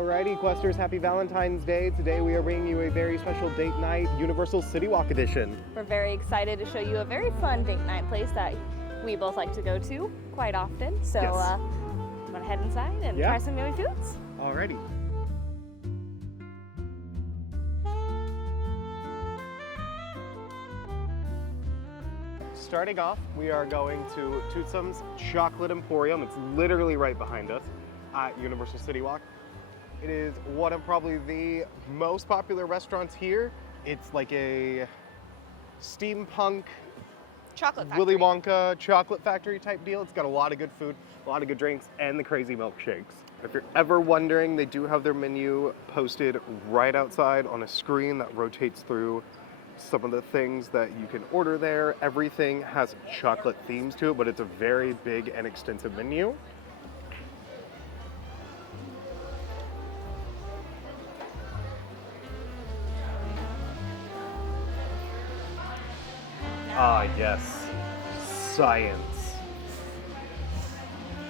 Alrighty, Questers, happy Valentine's Day. Today we are bringing you a very special date night, Universal CityWalk edition. We're very excited to show you a very fun date night place that we both like to go to quite often. So Yes. I'm gonna head inside and try some yummy foods. Alrighty. Starting off, we are going to Tootsom's Chocolate Emporium. It's literally right behind us at Universal CityWalk. It is one of probably the most popular restaurants here. It's like a steampunk, Chocolate factory. Willy Wonka chocolate factory type deal. It's got a lot of good food, a lot of good drinks, and the crazy milkshakes. If you're ever wondering, they do have their menu posted right outside on a screen that rotates through some of the things that you can order there. Everything has chocolate themes to it, but it's a very big and extensive menu. Ah, yes. Science.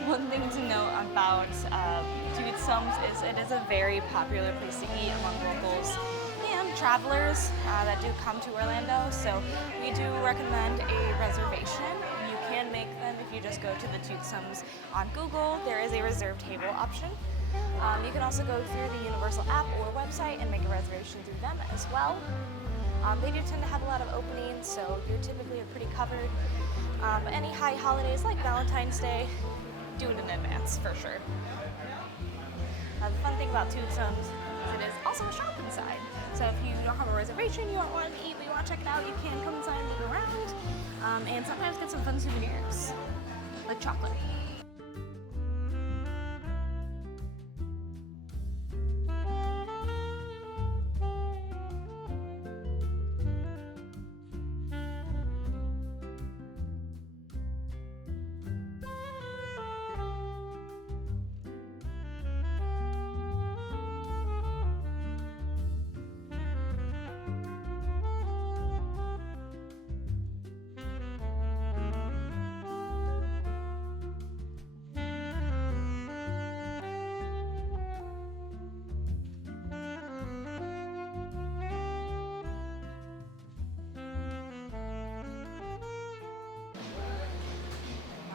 One thing to note about Tootsom's is it is a very popular place to eat among locals and travelers that do come to Orlando. So we do recommend a reservation. You can make them if you just go to the Tootsom's on Google. There is a reserved table option. You can also go through the Universal app or website and make a reservation through them as well. They do tend to have a lot of openings, so you're typically pretty covered. But any high holidays like Valentine's Day, do it in advance for sure. The fun thing about Tootsom's is it is also a shop inside. So if you don't have a reservation, you don't want to eat, but you want to check it out, you can come inside and look around. And sometimes get some fun souvenirs, like chocolate.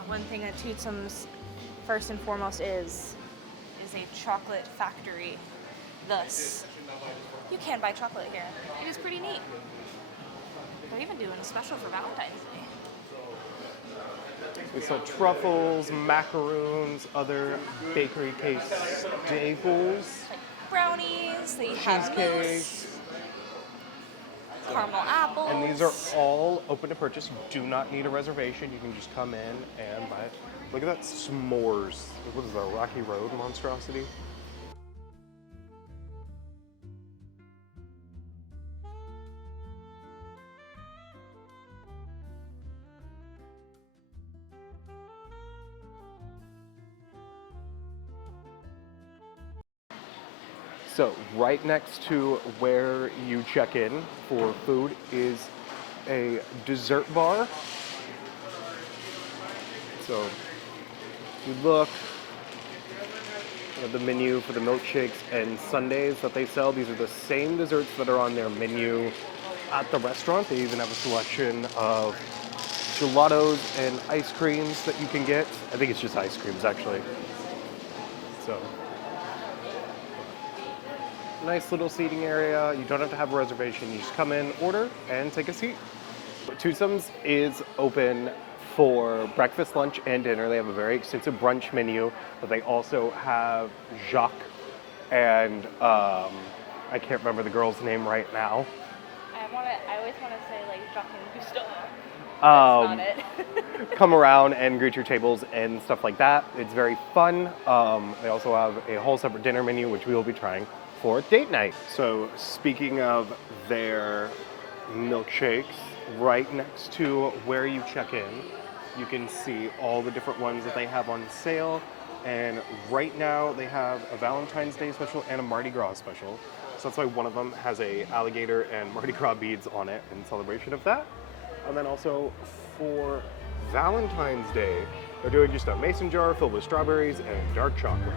One thing at Tootsom's first and foremost is a chocolate factory. Thus, you can buy chocolate here. It is pretty neat. They're even doing a special for Valentine's Day. We sell truffles, macaroons, other bakery cake staples. Like brownies, they have Cheesecake. mousse, caramel apples. And these are all open to purchase. You do not need a reservation. You can just come in and buy it. Look at that s'mores. What is that, Rocky Road monstrosity? So right next to where you check in for food is a dessert bar. So you look at the menu for the milkshakes and sundaes that they sell. These are the same desserts that are on their menu at the restaurant. They even have a selection of gelatos and ice creams that you can get. I think it's just ice creams actually. So nice little seating area. You don't have to have a reservation. You just come in, order, and take a seat. Tootsom's is open for breakfast, lunch, and dinner. They have a very extensive brunch menu, but they also have Jacques and I can't remember the girl's name right now. I always want to say like Jacques and Gusto. Um, That's not it. Come around and greet your tables and stuff like that. It's very fun. They also have a whole separate dinner menu, which we will be trying for date night. So speaking of their milkshakes, right next to where you check in, you can see all the different ones that they have on sale. And right now they have a Valentine's Day special and a Mardi Gras special. So that's why one of them has a alligator and Mardi Gras beads on it in celebration of that. And then also for Valentine's Day, they're doing just a mason jar filled with strawberries and dark chocolate.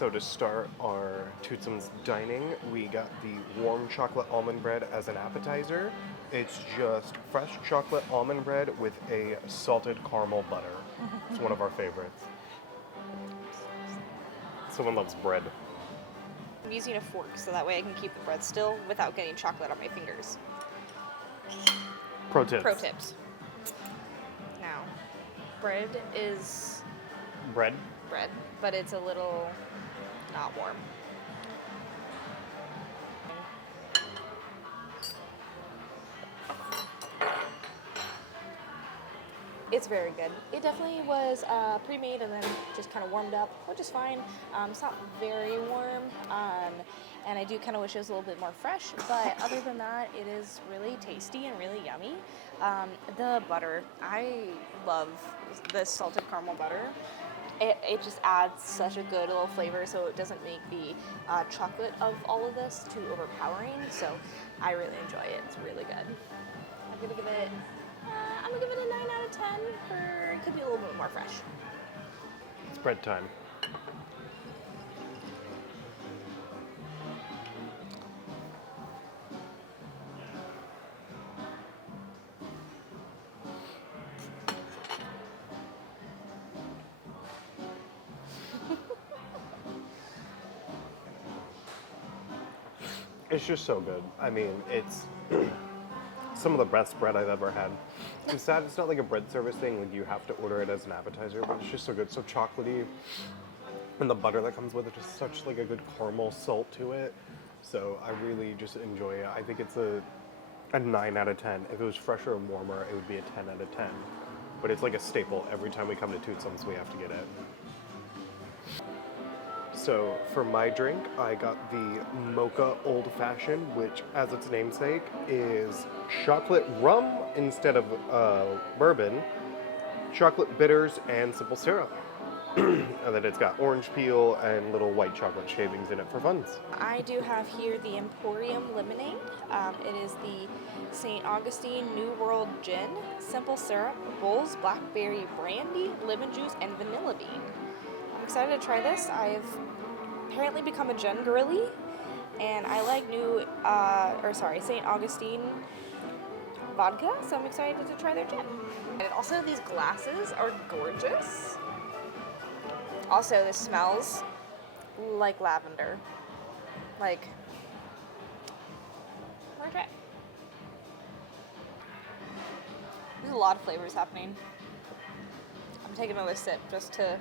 So to start our Tootsum's dining, we got the warm chocolate almond bread as an appetizer. It's just fresh chocolate almond bread with a salted caramel butter. It's one of our favorites. Someone loves bread. I'm using a fork so that way I can keep the bread still without getting chocolate on my fingers. Pro tips. Pro tips. Now, bread is Bread. bread, but it's a little not warm. It's very good. It definitely was pre-made and then just kind of warmed up, which is fine. It's not very warm, and I do kind of wish it was a little bit more fresh, but other than that, it is really tasty and really yummy. The butter, I love the salted caramel butter. It just adds such a good little flavor, so it doesn't make the chocolate of all of this too overpowering, so I really enjoy it. It's really good. I'm gonna give it a 9 out of 10 for, it could be a little bit more fresh. It's bread time. It's just so good. I mean, it's some of the best bread I've ever had. It's sad it's not like a bread service thing, like you have to order it as an appetizer, but it's just so good, so chocolatey. And the butter that comes with it, just such like a good caramel salt to it. So I really just enjoy it. I think it's a 9 out of 10. If it was fresher and warmer, it would be a 10 out of 10. But it's like a staple. Every time we come to Tootsum's, we have to get it. So for my drink, I got the Mocha Old Fashioned, which, as its namesake, is chocolate rum instead of bourbon, chocolate bitters, and simple syrup. And then it's got orange peel and little white chocolate shavings in it for funs. I do have here the Emporium Lemonade. It is the St. Augustine New World Gin, simple syrup, bowls, blackberry brandy, lemon juice, and vanilla bean. I'm excited to try this. I've apparently become a gin girly, and I like St. Augustine vodka, so I'm excited to try their gin. And also, these glasses are gorgeous. Also, this smells like lavender. Like, where's it? There's a lot of flavors happening. I'm taking another sip just to.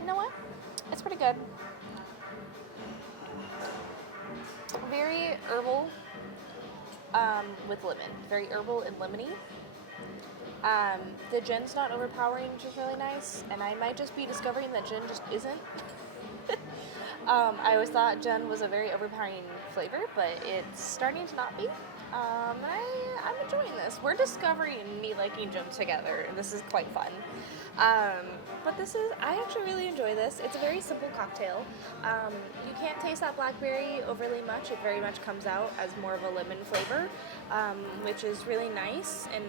You know what? It's pretty good. Very herbal with lemon. Very herbal and lemony. The gin's not overpowering, which is really nice, and I might just be discovering that gin just isn't. I always thought gin was a very overpowering flavor, but it's starting to not be. I'm enjoying this. We're discovering me liking gin together, and this is quite fun. But I actually really enjoy this. It's a very simple cocktail. You can't taste that blackberry overly much. It very much comes out as more of a lemon flavor, which is really nice, and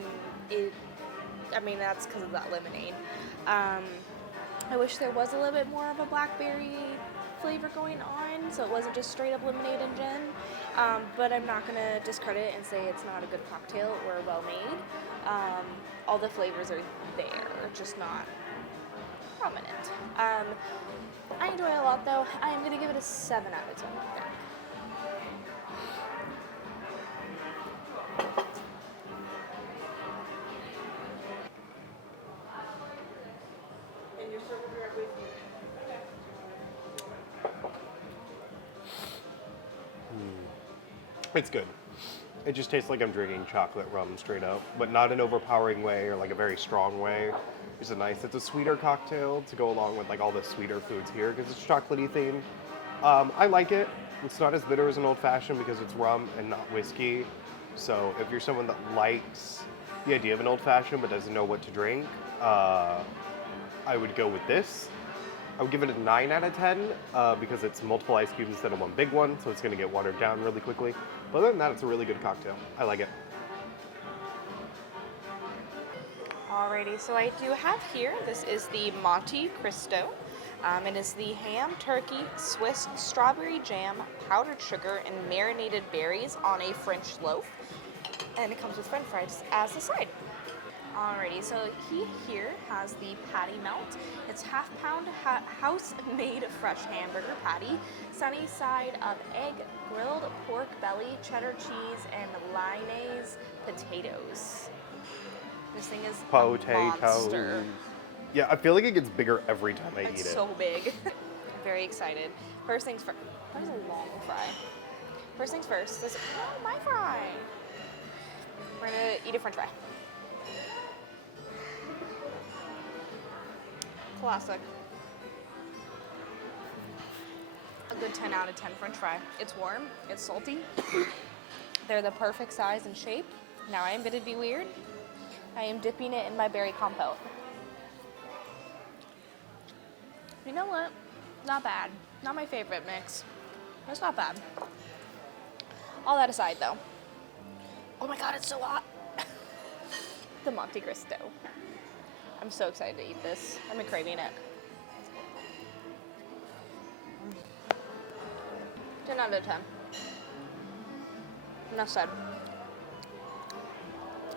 that's because of that lemonade. I wish there was a little bit more of a blackberry flavor going on, so it wasn't just straight up lemonade and gin. But I'm not going to discredit it and say it's not a good cocktail or well made. All the flavors are there, just not prominent. I enjoy it a lot though. I am going to give it a 7 out of 10. It's good. It just tastes like I'm drinking chocolate rum straight up, but not an overpowering way or like a very strong way. It's a sweeter cocktail to go along with like all the sweeter foods here because it's chocolatey themed. I like it. It's not as bitter as an old fashioned because it's rum and not whiskey. So if you're someone that likes the idea of an old fashioned but doesn't know what to drink, I would go with this. I would give it a 9 out of 10 because it's multiple ice cubes instead of one big one, so it's going to get watered down really quickly. But other than that, it's a really good cocktail. I like it. Alrighty, so I do have here, this is the Monte Cristo. It is the ham, turkey, Swiss strawberry jam, powdered sugar, and marinated berries on a French loaf. And it comes with French fries as a side. Alrighty, so he here has the patty melt. It's half-pound house-made fresh hamburger patty, sunny side of egg, grilled pork belly, cheddar cheese, and lyonnaise potatoes. This thing is a monster. Yeah, I feel like it gets bigger every time I eat it. It's so big. I'm very excited. First things first. That was a long fry. First things first. This, oh, my fry. We're gonna eat a French fry. Classic. A good 10 out of 10 French fry. It's warm. It's salty. They're the perfect size and shape. Now I am gonna be weird. I am dipping it in my berry compote. You know what? Not bad. Not my favorite mix. It's not bad. All that aside, though. Oh my god, it's so hot. The Monte Cristo. I'm so excited to eat this. I've been craving it. 10 out of 10. Enough said.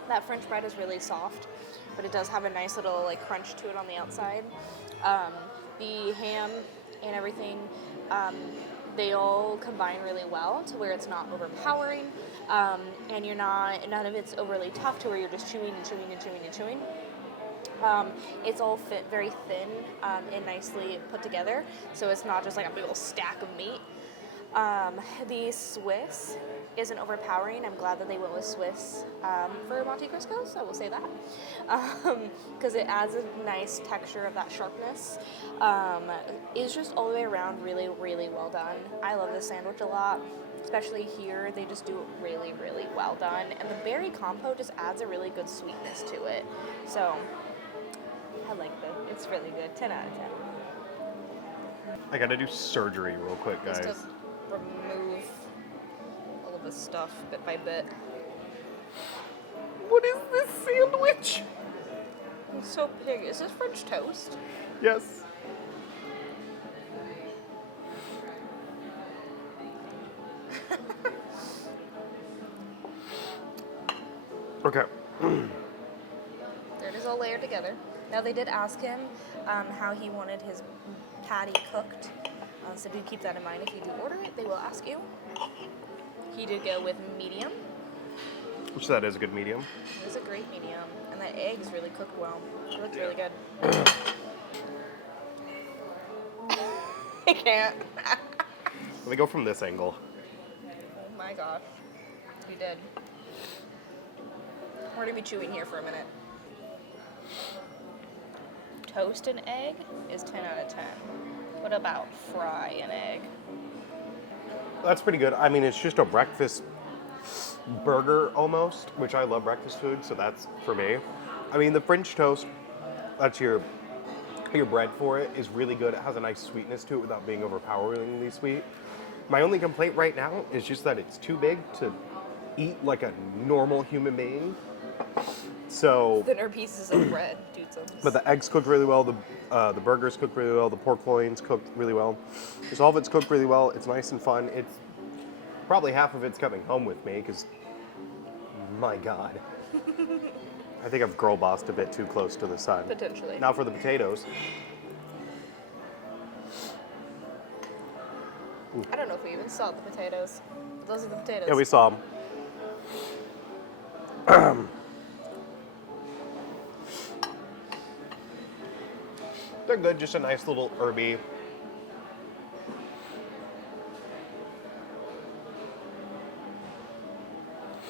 That French bread is really soft, but it does have a nice little like crunch to it on the outside. The ham and everything, they all combine really well to where it's not overpowering, and none of it's overly tough to where you're just chewing and chewing and chewing and chewing. It's all very thin and nicely put together, so it's not just like a big old stack of meat. The Swiss isn't overpowering. I'm glad that they went with Swiss for Monte Cristo, so we'll say that. Because it adds a nice texture of that sharpness. It's just all the way around really, really well done. I love this sandwich a lot, especially here. They just do it really, really well done. And the berry compote just adds a really good sweetness to it. So, I like it. It's really good. 10 out of 10. I gotta do surgery real quick, guys. Just to remove all of the stuff bit by bit. What is this sandwich? It's so big. Is this French toast? Yes. Okay. There it is all layered together. Now they did ask him how he wanted his patty cooked. So do keep that in mind if you do order it. They will ask you. He did go with medium. Which that is a good medium. It was a great medium. And that egg's really cooked well. It looked really good. I can't. Let me go from this angle. Oh my gosh. You did. We're going to be chewing here for a minute. Toast and egg is 10 out of 10. What about fry and egg? That's pretty good. I mean, it's just a breakfast burger almost, which I love breakfast food, so that's for me. I mean, the French toast, that's your bread for it, is really good. It has a nice sweetness to it without being overpoweringly sweet. My only complaint right now is just that it's too big to eat like a normal human being. So thinner pieces of bread, dude. But the eggs cooked really well. The burgers cooked really well. The pork loins cooked really well. Just all of it's cooked really well. It's nice and fun. It's probably half of it's coming home with me because, my God, I think I've girl bossed a bit too close to the sun. Potentially. Now for the potatoes. I don't know if we even saw the potatoes. But those are the potatoes. Yeah, we saw them. They're good, just a nice little herby.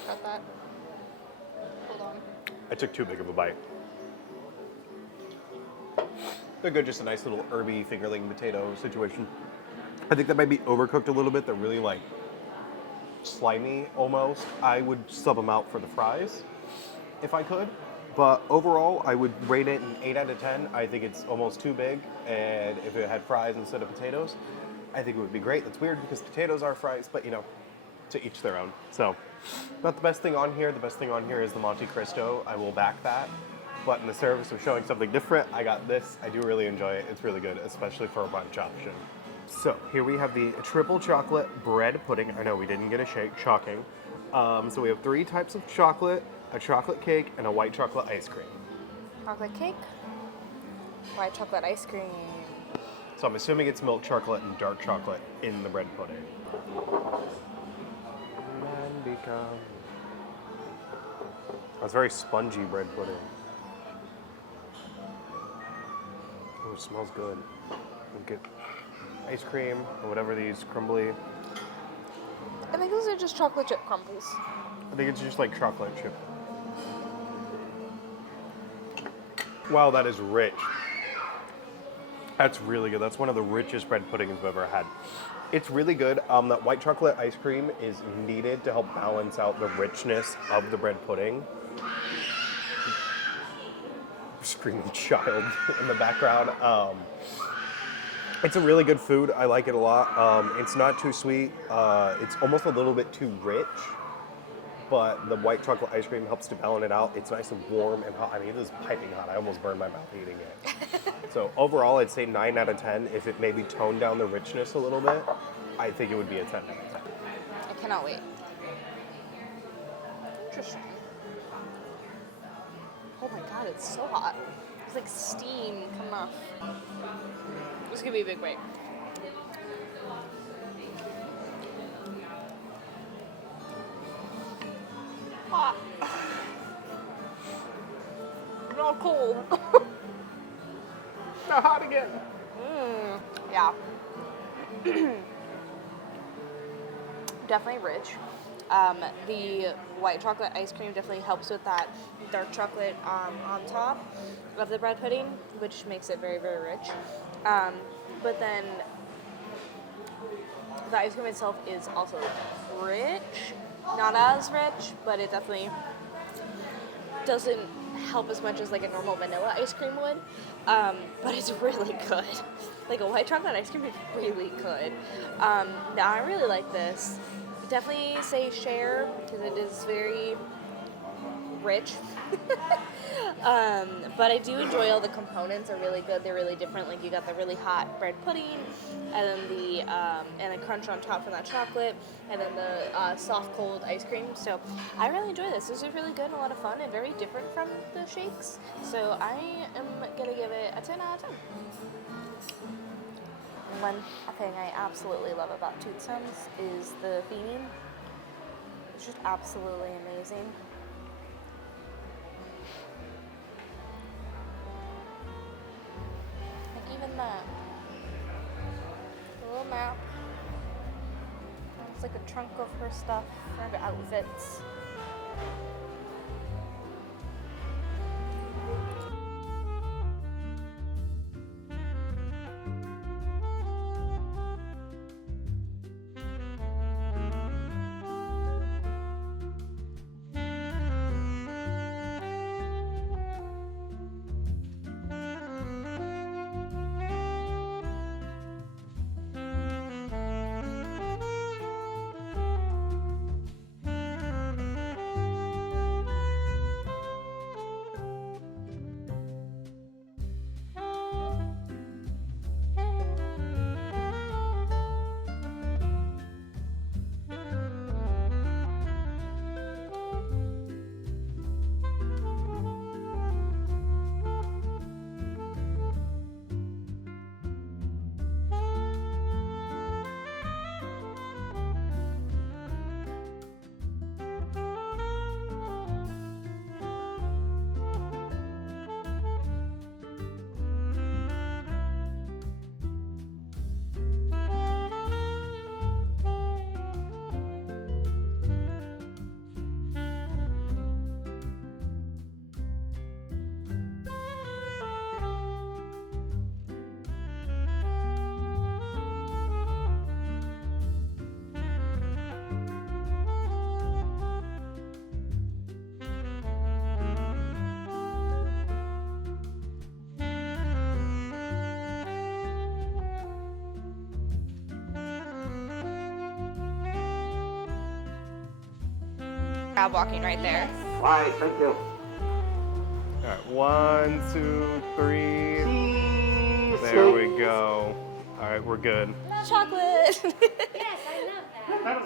Got that? Hold on. I took too big of a bite. They're good, just a nice little herby fingerling potato situation. I think that might be overcooked a little bit. They're really like slimy almost. I would sub them out for the fries if I could. But overall, I would rate it an 8 out of 10. I think it's almost too big. And if it had fries instead of potatoes, I think it would be great. That's weird because potatoes are fries, but you know, to each their own. So, not the best thing on here. The best thing on here is the Monte Cristo. I will back that. but in the service of showing something different, I got this. I do really enjoy it. It's really good, especially for a brunch option. So here we have the triple chocolate bread pudding. I know we didn't get a shake, shocking. So we have 3 types of chocolate, a chocolate cake, and a white chocolate ice cream. Chocolate cake, white chocolate ice cream. So I'm assuming it's milk chocolate and dark chocolate in the bread pudding. It's very spongy bread pudding. Oh, it smells good. We'll get ice cream or whatever these crumbly. I think those are just chocolate chip crumbles. I think it's just like chocolate chip. Wow, that is rich. That's really good. That's one of the richest bread puddings I've ever had. It's really good. That white chocolate ice cream is needed to help balance out the richness of the bread pudding. Screaming child in the background. It's a really good food. I like it a lot. It's not too sweet. It's almost a little bit too rich, but the white chocolate ice cream helps to balance it out. It's nice and warm and hot. I mean, it is piping hot. I almost burned my mouth eating it. So overall, I'd say 9 out of 10. If it maybe toned down the richness a little bit, I think it would be a 10 out of 10. I cannot wait. Interesting. Oh my god, it's so hot. It's like steam coming off. This is gonna be a big bite. Hot. Not cold. Not hot again. Yeah. Definitely rich. The white chocolate ice cream definitely helps with that dark chocolate on top of the bread pudding, which makes it very, very rich. But then the ice cream itself is also rich. Not as rich, but it definitely doesn't help as much as like a normal vanilla ice cream would. But it's really good. Like a white chocolate ice cream is really good. Now I really like this. Definitely say share because it is very rich. But I do enjoy all the components are really good. They're really different. Like you got the really hot bread pudding, and then the crunch on top from that chocolate, and then the soft cold ice cream. So I really enjoy this. This is really good and a lot of fun and very different from the shakes. So I am gonna give it a 10 out of 10. One thing I absolutely love about Toothsomes is the theming. It's just absolutely amazing. Like even the little map. It's like a trunk of her stuff, her outfits. Crab walking right there. All right, thank you. All right, 1, 2, 3. Cheese. There we go. All right, we're good. Chocolate. Yes, I love that.